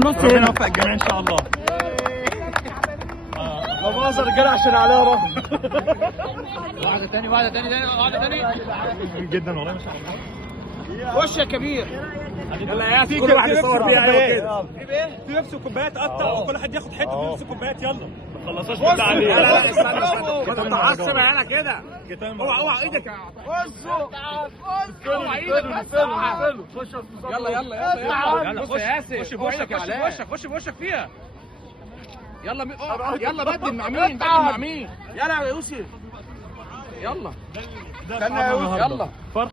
النص ربنا هنا. يوفق الجميع ان شاء الله. لا مؤاخذة رجالة عشان عليها رهن. واحدة تاني واحدة تاني. جميل جدا والله ما شاء الله. وش يا كبير. يلا يا ياسر كل واحد يصور بيها ايوه كده. في نفس كوبايات قطع وكل واحد ياخد حته في نفس كوبايات يلا. ما تخلصوش بالله عليك. لا لا لا استنى ما تتعصب هنا كده. اوعى ايدك يا يلا خش يا ياسر. خش بوشك فيها. يلا بدل مع مين؟ يلا يا يوسف يلا استنى يا يوسف يلا.